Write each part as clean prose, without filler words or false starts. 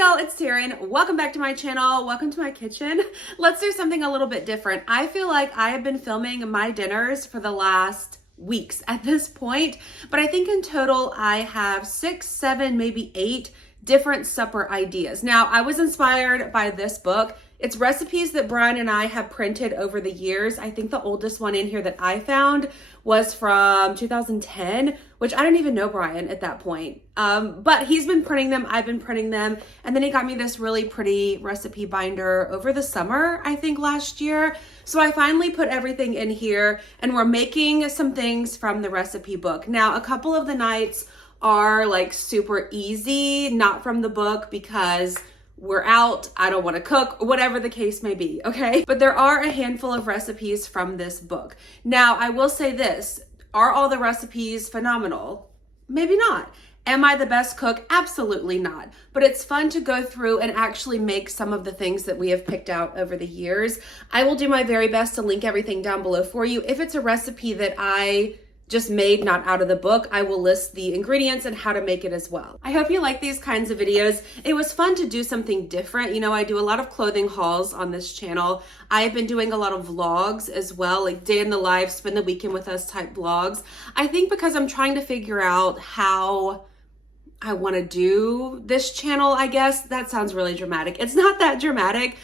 y'all, it's Taren. Welcome back to my channel. Welcome to my kitchen. Let's do something a little bit different. I feel like I have been filming my dinners for the last weeks at this point, but I think in total I have 6, 7, maybe 8 different supper ideas. Now, I was inspired by this book. It's recipes that Brian and I have printed over the years. I think the oldest one in here that I found was from 2010, which I didn't even know Brian at that point. But he's been printing them, I've been printing them. And then he got me this really pretty recipe binder over the summer, I think last year. So I finally put everything in here and we're making some things from the recipe book. Now, a couple of the nights are like super easy, not from the book because we're out, I don't want to cook, whatever the case may be, okay? But there are a handful of recipes from this book. Now, I will say this, are all the recipes phenomenal? Maybe not. Am I the best cook? Absolutely not. But it's fun to go through and actually make some of the things that we have picked out over the years. I will do my very best to link everything down below for you. If it's a recipe that I just made, not out of the book, I will list the ingredients and how to make it as well. I hope you like these kinds of videos. It was fun to do something different. You know, I do a lot of clothing hauls on this channel. I've been doing a lot of vlogs as well, like day in the life, spend the weekend with us type vlogs. I think because I'm trying to figure out how I want to do this channel, I guess. That sounds really dramatic. It's not that dramatic.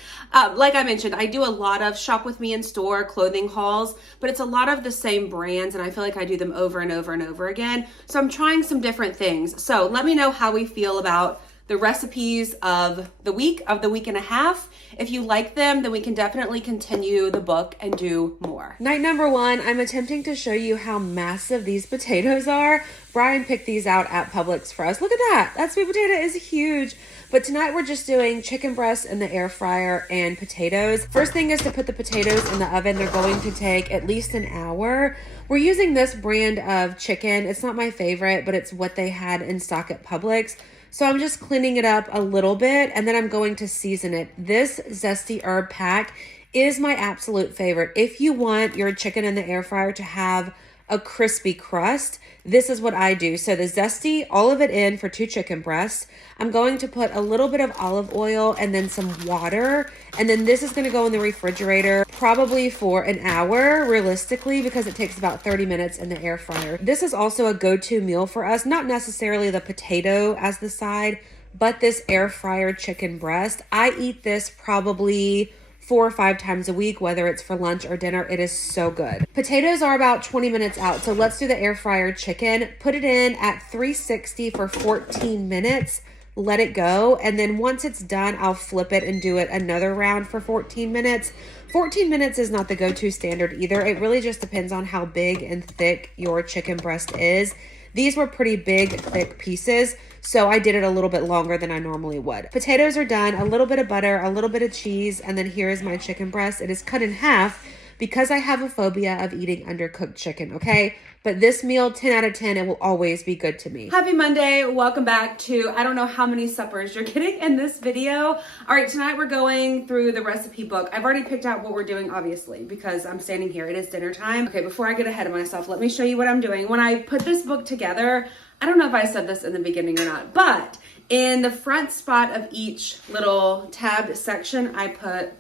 Like I mentioned, I do a lot of shop with me in store clothing hauls, but it's a lot of the same brands and I feel like I do them over and over and over again. So I'm trying some different things. So let me know how we feel about the recipes of the week and a half. If you like them, then we can definitely continue the book and do more. Night number 1, I'm attempting to show you how massive these potatoes are. Brian picked these out at Publix for us. Look at that. That sweet potato is huge. But tonight we're just doing chicken breast in the air fryer and potatoes. First thing is to put the potatoes in the oven. They're going to take at least an hour. We're using this brand of chicken. It's not my favorite, but it's what they had in stock at Publix. So I'm just cleaning it up a little bit and then I'm going to season it. This Zesty herb pack is my absolute favorite. If you want your chicken in the air fryer to have a crispy crust, this is what I do. So the Zesty, all of it in for 2 chicken breasts. I'm going to put a little bit of olive oil and then some water. And then this is going to go in the refrigerator probably for an hour, realistically, because it takes about 30 minutes in the air fryer. This is also a go-to meal for us, not necessarily the potato as the side, but this air fryer chicken breast. I eat this probably 4 or 5 times a week, whether it's for lunch or dinner. It is so good. Potatoes are about 20 minutes out. So let's do the air fryer chicken. Put it in at 360 for 14 minutes. Let it go. And then once it's done, I'll flip it and do it another round for 14 minutes. 14 minutes is not the go-to standard either. It really just depends on how big and thick your chicken breast is. These were pretty big, thick pieces, so I did it a little bit longer than I normally would. Potatoes are done, a little bit of butter, a little bit of cheese, and then here is my chicken breast. It is cut in half because I have a phobia of eating undercooked chicken, okay? But this meal, 10 out of 10, it will always be good to me. Happy Monday, welcome back to, I don't know how many suppers you're getting in this video. All right, tonight we're going through the recipe book. I've already picked out what we're doing, obviously, because I'm standing here, it is dinner time. Okay, before I get ahead of myself, let me show you what I'm doing. When I put this book together, I don't know if I said this in the beginning or not, but in the front spot of each little tabbed section, I put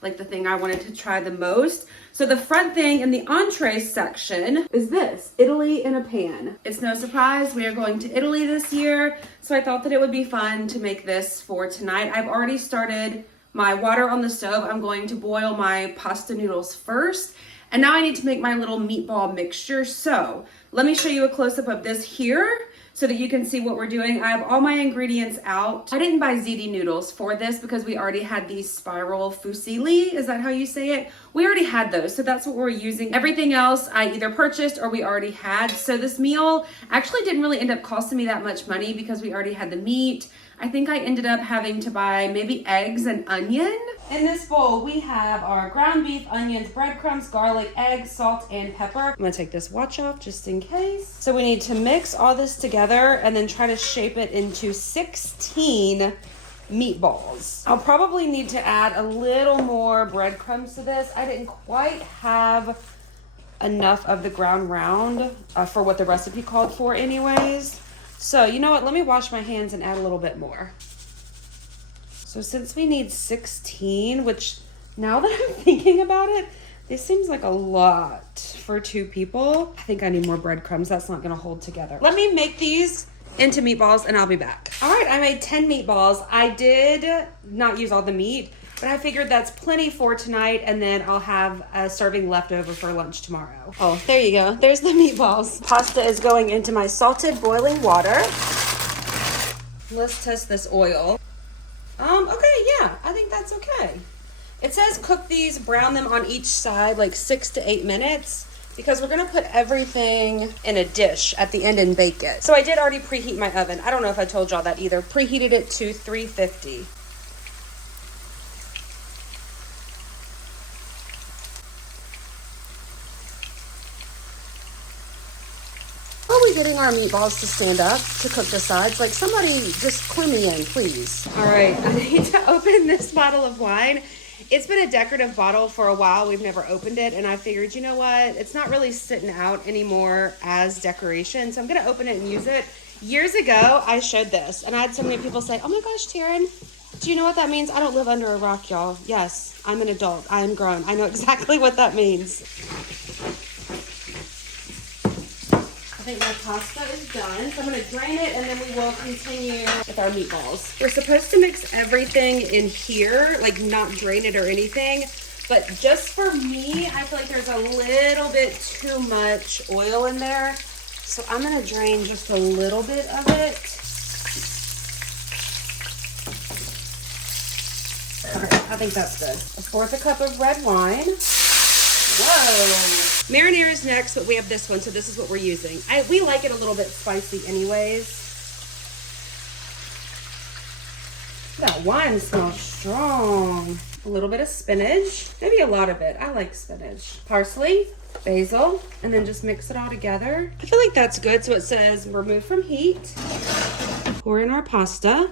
like the thing I wanted to try the most. So the front thing in the entree section is this, Italy in a pan. It's no surprise, we are going to Italy this year. So I thought that it would be fun to make this for tonight. I've already started my water on the stove. I'm going to boil my pasta noodles first. And now I need to make my little meatball mixture. So let me show you a close-up of this here so that you can see what we're doing. I have all my ingredients out. I didn't buy ziti noodles for this because we already had these spiral fusilli. Is that how you say it? We already had those, so that's what we're using. Everything else I either purchased or we already had. So this meal actually didn't really end up costing me that much money because we already had the meat. I think I ended up having to buy maybe eggs and onion. In this bowl, we have our ground beef, onions, breadcrumbs, garlic, eggs, salt, and pepper. I'm gonna take this watch off just in case. So we need to mix all this together and then try to shape it into 16 meatballs. I'll probably need to add a little more breadcrumbs to this. I didn't quite have enough of the ground round for what the recipe called for anyways. So you know what, let me wash my hands and add a little bit more. So since we need 16, which now that I'm thinking about it, this seems like a lot for 2 people. I think I need more breadcrumbs. That's not gonna hold together. Let me make these into meatballs and I'll be back. All right, I made 10 meatballs. I did not use all the meat, but I figured that's plenty for tonight, and then I'll have a serving left over for lunch tomorrow. Oh, there you go. There's the meatballs. Pasta is going into my salted boiling water. Let's test this oil. Okay, yeah, I think that's okay. It says cook these, brown them on each side like 6 to 8 minutes because we're gonna put everything in a dish at the end and bake it. So I did already preheat my oven. I don't know if I told y'all that either. Preheated it to 350. Are we getting our meatballs to stand up to cook the sides? Like, somebody just clue me in, please. All right, I need to open this bottle of wine. It's been a decorative bottle for a while. We've never opened it, and I figured, you know what? It's not really sitting out anymore as decoration, so I'm gonna open it and use it. Years ago, I showed this, and I had so many people say, oh my gosh, Taren, do you know what that means? I don't live under a rock, y'all. Yes, I'm an adult. I am grown. I know exactly what that means. I think my pasta is done, so I'm going to drain it and then we will continue with our meatballs. We're supposed to mix everything in here, like not drain it or anything, but just for me, I feel like there's a little bit too much oil in there, so I'm going to drain just a little bit of it. Okay, I think that's good. 1/4 cup of red wine. Whoa. Marinara is next, but we have this one, so this is what we're using. We like it a little bit spicy anyways. That wine smells strong. A little bit of spinach, maybe a lot of it. I like spinach. Parsley, basil, and then just mix it all together. I feel like that's good. So it says remove from heat. Pour in our pasta.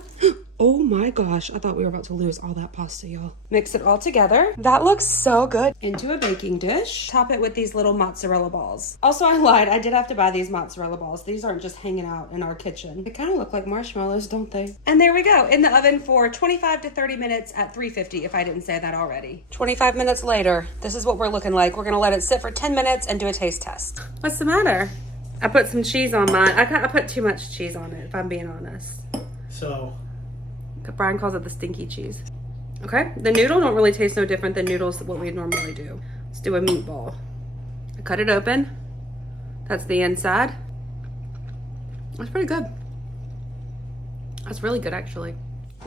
Oh my gosh, I thought we were about to lose all that pasta, y'all. Mix it all together. That looks so good. Into a baking dish. Top it with these little mozzarella balls. Also, I lied. I did have to buy these mozzarella balls. These aren't just hanging out in our kitchen. They kind of look like marshmallows, don't they? And there we go. In the oven for 25 to 30 minutes at 350, if I didn't say that already. 25 minutes later, this is what we're looking like. We're gonna let it sit for 10 minutes and do a taste test. What's the matter? I put some cheese on mine. I put too much cheese on it, if I'm being honest. So... Brian calls it the stinky cheese. Okay, the noodle don't really taste no different than noodles what we normally do. Let's do a meatball. I cut it open. That's the inside. That's pretty good. That's really good, actually.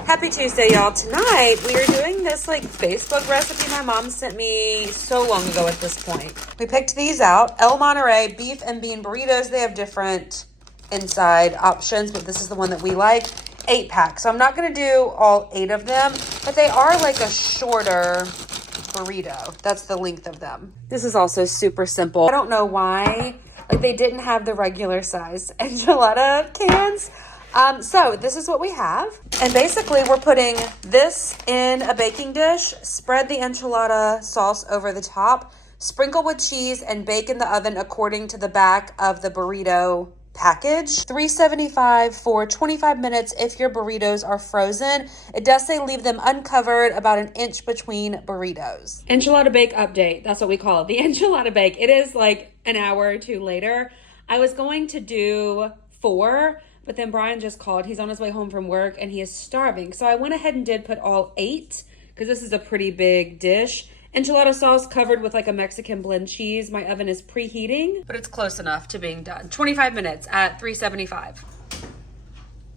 Happy Tuesday, y'all. Tonight, we are doing this like Facebook recipe my mom sent me so long ago at this point. We picked these out. El Monterey beef and bean burritos. They have different inside options, but this is the one that we like. 8-pack. So I'm not going to do all 8 of them, but they are like a shorter burrito. That's the length of them. This is also super simple. I don't know why, like they didn't have the regular size enchilada cans. So this is what we have. And basically we're putting this in a baking dish, spread the enchilada sauce over the top, sprinkle with cheese, and bake in the oven according to the back of the burrito package. 375 for 25 minutes if your burritos are frozen. It does say leave them uncovered about 1 inch between burritos. Enchilada bake update. That's what we call it. The enchilada bake. It is like an hour or 2 later. I was going to do 4, but then Brian just called. He's on his way home from work and he is starving. So I went ahead and did put all 8 because this is a pretty big dish. Enchilada sauce covered with like a Mexican blend cheese. My oven is preheating, but it's close enough to being done. 25 minutes at 375.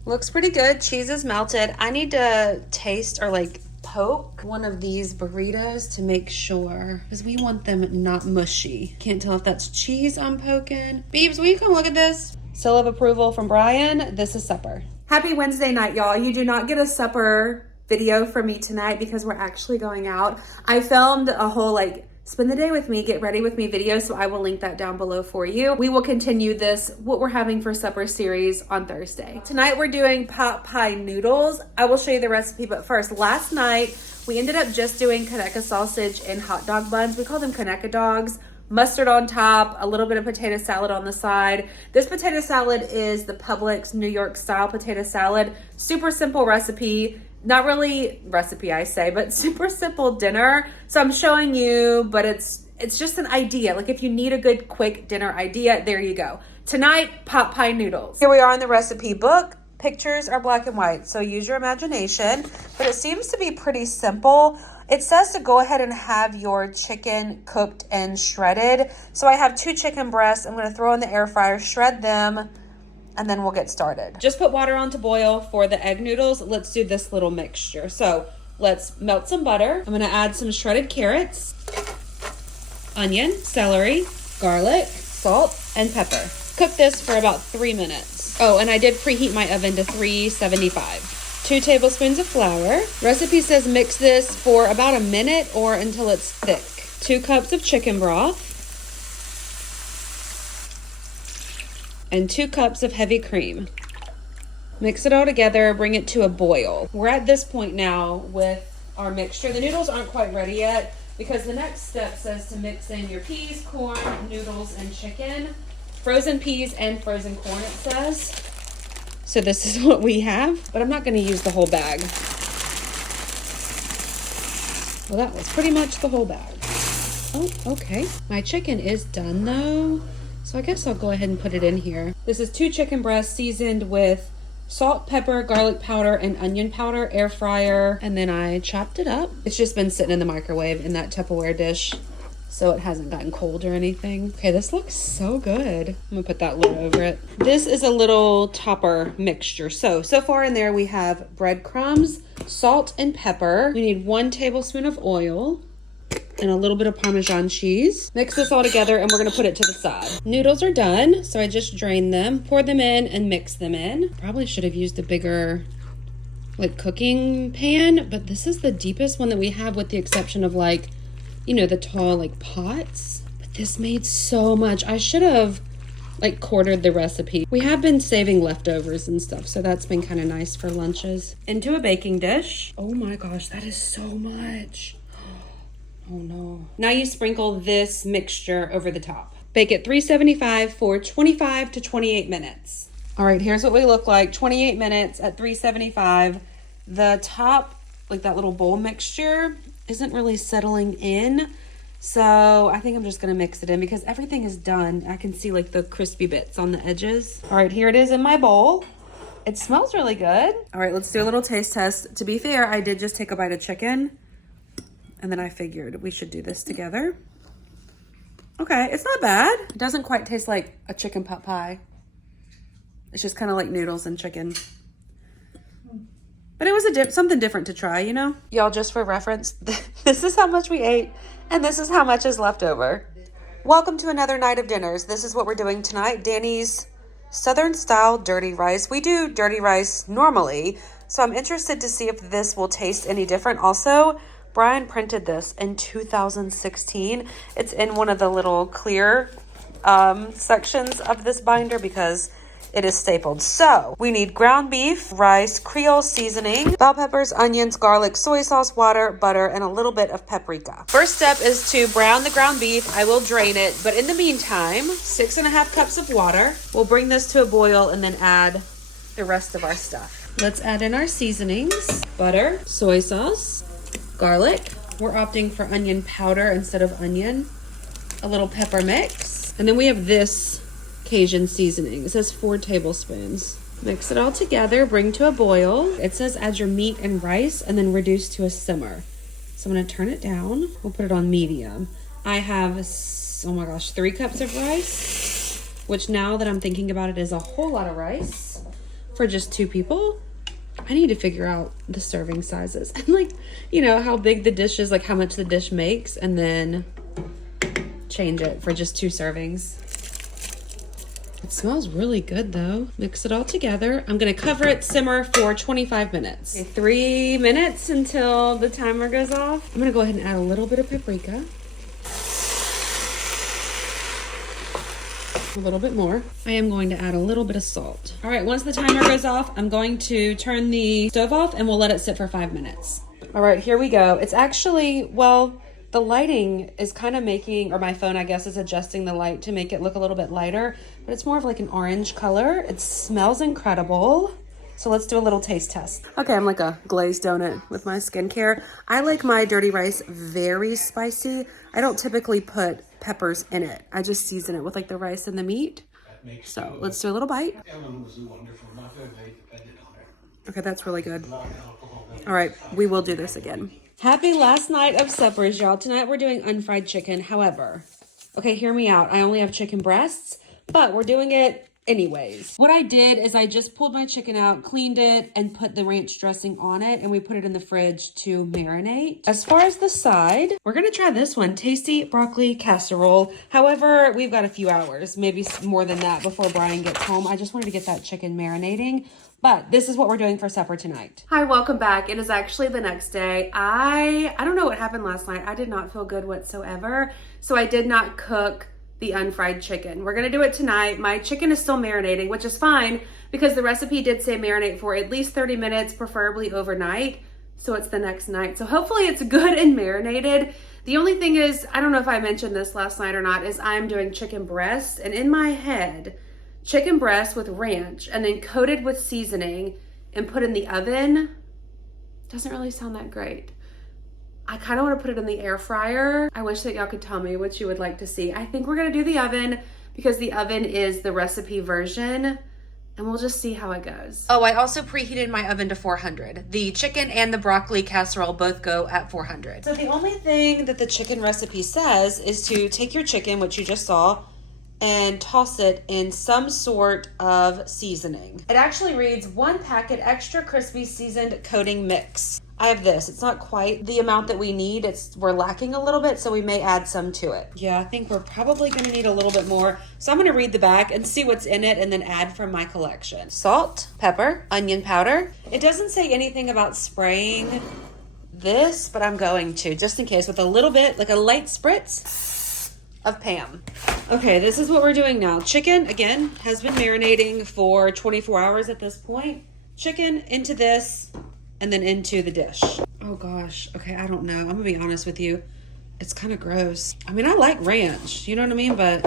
Looks pretty good. Cheese is melted. I need to taste or like poke one of these burritos to make sure, because we want them not mushy. Can't tell if that's cheese I'm poking. Beebs, will you come look at this? Seal of approval from Brian. This is supper. Happy Wednesday night, y'all. You do not get a supper video from me tonight because we're actually going out. I filmed a whole like spend the day with me, get ready with me video, so I will link that down below for you. We will continue this what we're having for supper series on Thursday. Tonight we're doing pot pie noodles. I will show you the recipe, but first, last night we ended up just doing Conecuh sausage and hot dog buns. We call them Conecuh dogs. Mustard on top, a little bit of potato salad on the side. This potato salad is the Publix New York style potato salad. Super simple recipe. not really recipe I say, but super simple dinner. So I'm showing you, but it's just an idea. Like if you need a good quick dinner idea, there you go. Tonight, pot pie noodles. Here we are in the recipe book. Pictures are black and white, so use your imagination, but it seems to be pretty simple. It says to go ahead and have your chicken cooked and shredded. So I have 2 chicken breasts. I'm gonna throw in the air fryer, shred them, and then we'll get started. Just put water on to boil for the egg noodles. Let's do this little mixture. So let's melt some butter. I'm gonna add some shredded carrots, onion, celery, garlic, salt, and pepper. Cook this for about 3 minutes. Oh, and I did preheat my oven to 375. 2 tablespoons of flour. Recipe says mix this for about a minute or until it's thick. 2 cups of chicken broth. And 2 cups of heavy cream. Mix it all together, bring it to a boil. We're at this point now with our mixture. The noodles aren't quite ready yet because the next step says to mix in your peas, corn, noodles, and chicken. Frozen peas and frozen corn, it says. So this is what we have, but I'm not going to use the whole bag. Well, that was pretty much the whole bag. Oh, okay. My chicken is done though. So I guess I'll go ahead and put it in here. This is 2 chicken breasts seasoned with salt, pepper, garlic powder, and onion powder, air fryer, and then I chopped it up. It's just been sitting in the microwave in that Tupperware dish, so it hasn't gotten cold or anything. Okay, this looks so good. I'm gonna put that lid over it. This is a little topper mixture. So far in there we have breadcrumbs, salt, and pepper. We need 1 tablespoon of oil and a little bit of Parmesan cheese. Mix this all together and we're gonna put it to the side. Noodles are done, so I just drained them, poured them in, and mixed them in. Probably should have used a bigger like cooking pan, but this is the deepest one that we have with the exception of like, you know, the tall like pots. But this made so much. I should have like quartered the recipe. We have been saving leftovers and stuff, so that's been kind of nice for lunches. Into a baking dish. Oh my gosh, that is so much. Oh no. Now you sprinkle this mixture over the top. Bake at 375 for 25 to 28 minutes. All right, here's what we look like. 28 minutes at 375. The top, like that little bowl mixture, isn't really settling in. So I think I'm just gonna mix it in because everything is done. I can see like the crispy bits on the edges. All right, here it is in my bowl. It smells really good. All right, let's do a little taste test. To be fair, I did just take a bite of chicken and then I figured we should do this together. Okay, it's not bad. It doesn't quite taste like a chicken pot pie. It's just kind of like noodles and chicken. But it was something different to try, you know? Y'all, just for reference, this is how much we ate, and this is how much is left over. Welcome to another night of dinners. This is what we're doing tonight. Danny's Southern style dirty rice. We do dirty rice normally, so I'm interested to see if this will taste any different. Also, Brian printed this in 2016. It's in one of the little clear sections of this binder because it is stapled. So we need ground beef, rice, Creole seasoning, bell peppers, onions, garlic, soy sauce, water, butter, and a little bit of paprika. First step is to brown the ground beef. I will drain it, but in the meantime, 6.5 cups of water. We'll bring this to a boil and then add the rest of our stuff. Let's add in our seasonings. Butter, soy sauce, garlic. We're opting for onion powder instead of onion. A little pepper mix. And then we have this Cajun seasoning. It says 4 tablespoons. Mix it all together, bring to a boil. It says add your meat and rice and then reduce to a simmer. So I'm gonna turn it down. We'll put it on medium. I have, oh my gosh, 3 cups of rice, which now that I'm thinking about it is a whole lot of rice for just 2 people. I need to figure out the serving sizes and like, you know, how big the dish is, like how much the dish makes, and then change it for just 2 servings. It smells really good though. Mix it all together. I'm gonna cover it, simmer for 25 minutes. Okay, 3 minutes until the timer goes off. I'm gonna go ahead and add a little bit of paprika. A little bit more. I am going to add a little bit of salt. All right, once the timer goes off, I'm going to turn the stove off and we'll let it sit for 5 minutes. All right, here we go. It's actually, well, the lighting is kind of making, or my phone, I guess, is adjusting the light to make it look a little bit lighter, but it's more of like an orange color. It smells incredible. So let's do a little taste test. Okay, I'm like a glazed donut with my skincare. I like my dirty rice very spicy. I don't typically put peppers in it. I just season it with like the rice and the meat. So let's do a little bite. Okay, that's really good. All right, we will do this again. Happy last night of suppers, y'all. Tonight we're doing unfried chicken. However, okay, hear me out. I only have chicken breasts, but we're doing it anyways. What I did is I just pulled my chicken out, cleaned it, and put the ranch dressing on it, and we put it in the fridge to marinate. As far as the side, we're gonna try this one, tasty broccoli casserole. However, we've got a few hours, maybe more than that, before Brian gets home. I just wanted to get that chicken marinating. But this is what we're doing for supper tonight. Hi, welcome back. It is actually the next day. I don't know what happened last night. I did not feel good whatsoever. So I did not cook the unfried chicken. We're gonna do it tonight. My chicken is still marinating, which is fine because the recipe did say marinate for at least 30 minutes, preferably overnight. So it's the next night. So hopefully it's good and marinated. The only thing is, I don't know if I mentioned this last night or not, is I'm doing chicken breast, and in my head, chicken breast with ranch and then coated with seasoning and put in the oven doesn't really sound that great. I kind of want to put it in the air fryer. I wish that y'all could tell me what you would like to see. I think we're going to do the oven because the oven is the recipe version, and we'll just see how it goes. Oh, I also preheated my oven to 400. The chicken and the broccoli casserole both go at 400. So the only thing that the chicken recipe says is to take your chicken, which you just saw, and toss it in some sort of seasoning. It actually reads 1 packet extra crispy seasoned coating mix. I have this. It's not quite the amount that we need. We're lacking a little bit, so we may add some to it. Yeah, I think we're probably gonna need a little bit more. So I'm gonna read the back and see what's in it and then add from my collection. Salt, pepper, onion powder. It doesn't say anything about spraying this, but I'm going to, just in case, with a little bit, like a light spritz of Pam. Okay, this is what we're doing now. Chicken, again, has been marinating for 24 hours at this point. Chicken into this, and then into the dish. Oh gosh, okay, I don't know. I'm gonna be honest with you. It's kind of gross. I mean, I like ranch, you know what I mean? But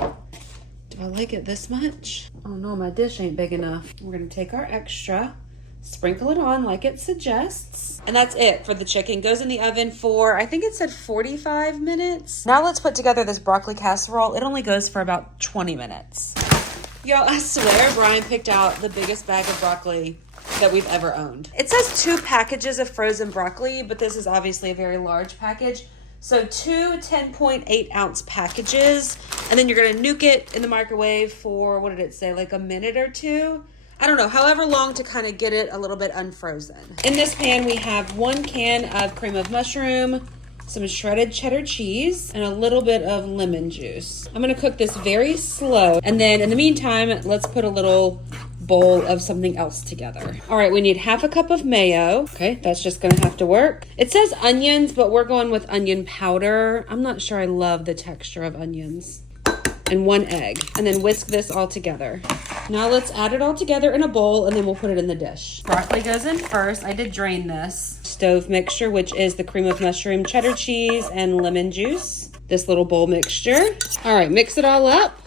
do I like it this much? Oh no, my dish ain't big enough. We're gonna take our extra, sprinkle it on like it suggests. And that's it for the chicken. Goes in the oven for, I think it said 45 minutes. Now let's put together this broccoli casserole. It only goes for about 20 minutes. Y'all, I swear Brian picked out the biggest bag of broccoli that we've ever owned. It says 2 packages of frozen broccoli, but this is obviously a very large package. So 2 10.8 ounce packages, and then you're gonna nuke it in the microwave for, what did it say, like a minute or 2? I don't know, however long to kind of get it a little bit unfrozen. In this pan, we have 1 can of cream of mushroom, some shredded cheddar cheese, and a little bit of lemon juice. I'm gonna cook this very slow. And then in the meantime, let's put a little bowl of something else together. All right, we need 1/2 cup of mayo. Okay, that's just gonna have to work. It says onions, but we're going with onion powder. I'm not sure I love the texture of onions. And 1 egg, and then whisk this all together. Now let's add it all together in a bowl, and then we'll put it in the dish. Broccoli goes in first. I did drain this. Stove mixture, which is the cream of mushroom, cheddar cheese, and lemon juice. This little bowl mixture. All right, mix it all up.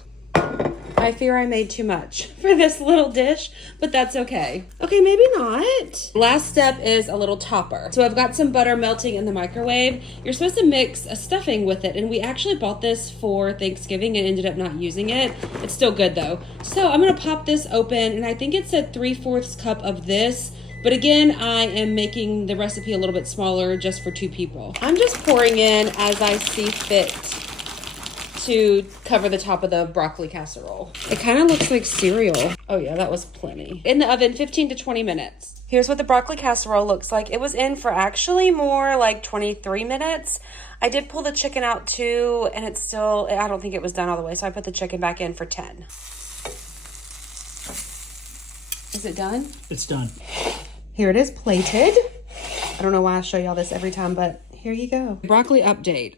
I fear I made too much for this little dish, but that's okay. Okay, maybe not. Last step is a little topper. So I've got some butter melting in the microwave. You're supposed to mix a stuffing with it, and we actually bought this for Thanksgiving and ended up not using it. It's still good though. So I'm gonna pop this open, and I think it said 3/4 cup of this. But again, I am making the recipe a little bit smaller just for 2 people. I'm just pouring in as I see fit to cover the top of the broccoli casserole. It kind of looks like cereal. Oh yeah, that was plenty. In the oven, 15 to 20 minutes. Here's what the broccoli casserole looks like. It was in for actually more like 23 minutes. I did pull the chicken out too, and it's still, I don't think it was done all the way, so I put the chicken back in for 10. Is it done? It's done. Here it is plated. I don't know why I show y'all this every time, but here you go. Broccoli update.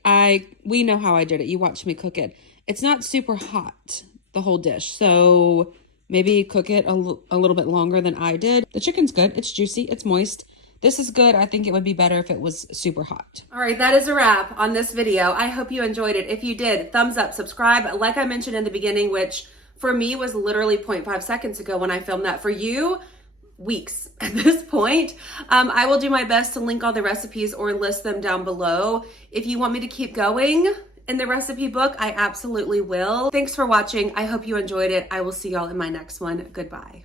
We know how I did it. You watched me cook it. It's not super hot, the whole dish. So maybe cook it a little bit longer than I did. The chicken's good. It's juicy. It's moist. This is good. I think it would be better if it was super hot. All right, that is a wrap on this video. I hope you enjoyed it. If you did, thumbs up, subscribe. Like I mentioned in the beginning, which for me was literally 0.5 seconds ago when I filmed that. For you, weeks at this point. I will do my best to link all the recipes or list them down below. If you want me to keep going in the recipe book, I absolutely will. Thanks for watching. I hope you enjoyed it. I will see y'all in my next one. Goodbye.